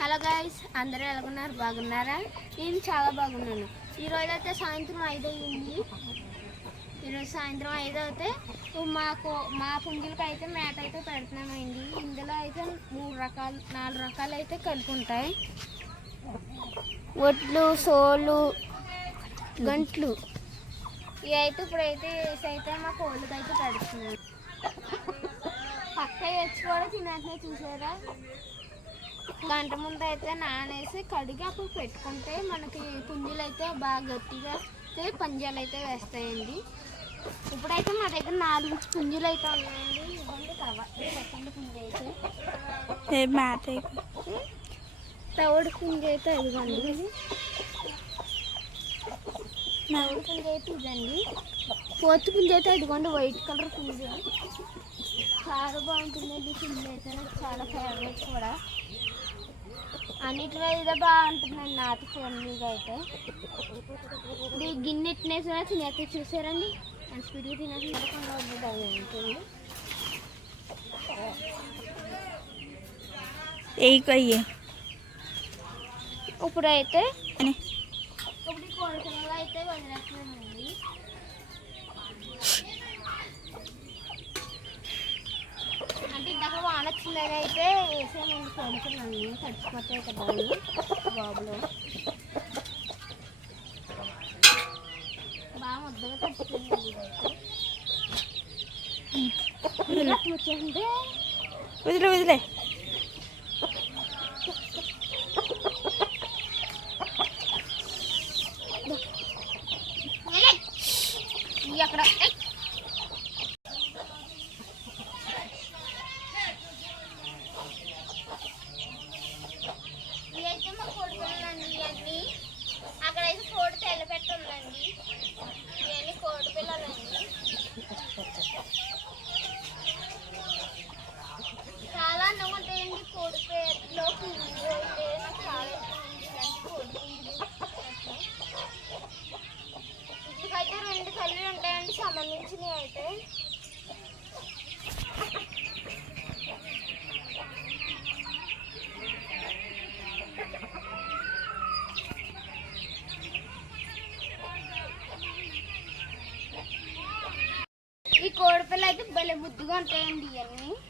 Hello guys, అందరూ ఎలాగున్నారు? బాగున్నారా? నేను చాలా బాగున్నాను. ఈరోజు అయితే సాయంత్రం 5 అయ్యింది. ఈరోజు సాయంత్రం 5 అయితే మా పుంజులకి అయితే మేత అయితే పెడుతున్నామండి. ఇందులో అయితే 4 రకాలు అయితే కలిపి ఉంటాయి. ఒడ్లు, సోలు, గంట్లు ఇవి అయితే ఇప్పుడైతే వేసైతే మా కోళ్ళకి అయితే పెడుతున్నాను. పక్క వచ్చి కూడా తినేస్తున్నాయి, చూసారా? గంట ముందు అయితే నానేసి కడిగి అప్పుడు పెట్టుకుంటే మనకి పుంజులు అయితే బాగా గట్టిగా పంజాలు అయితే వేస్తాయండి. ఇప్పుడైతే మా దగ్గర 4 పుంజులు అయితే ఉన్నాయండి. ఇవ్వండి సెకండ్ పుంజు అయితే తవుడు పుంజు అయితే ఇదిగోండి. తవుడు పుంజు అయితే ఇదండి. ఫోర్త్ పుంజు అయితే ఇదిగోండి, వైట్ కలర్ పుంజు. చాలా బాగుంటుందండి పుంజు అయితే, నాకు చాలా ఫేవరెట్ కూడా. అన్నిటిలో ఇదే బాగుంటుందండి నాతో ఫ్యామిలీగా అయితే. ఇది గిన్నె ఎట్టినేసినా తినేస్తే, చూసారండి అంత స్పీడ్గా తినేసి ఉంటుంది. ఇప్పుడైతే ఇప్పుడు కోడి పిల్లలు అయితే వదిలేస్తున్నామండి. అంటే ఇందాక వాన వచ్చిందని అయితే వేసామండి కోడి పిల్లల్ని, తడిచిపోతాయి కదా బాబులో. బాగా ముద్దగా తడిచిపోయింది. ఇదైతే వచ్చేసింటే వదిలే అక్కడ ఇవైతే మా కోడి పిల్లలండి. ఇవన్నీ అక్కడైతే కోడి తెల్లపెట్ట ఉందండి. ఇవన్నీ కోడి పిల్లలండి. చాలా అన్నం ఉంటాయండి కోడి పేటలో. పుంజులు అయితే నాకు చాలా ఇష్టం. కోడి పుంజులు వీటికైతే 2 తల్లి ఉంటాయండి సంబంధించినవి అయితే. ఈ కోడి పిల్ల అయితే భలే ముద్దుగా ఉంటాయండి ఇవన్నీ.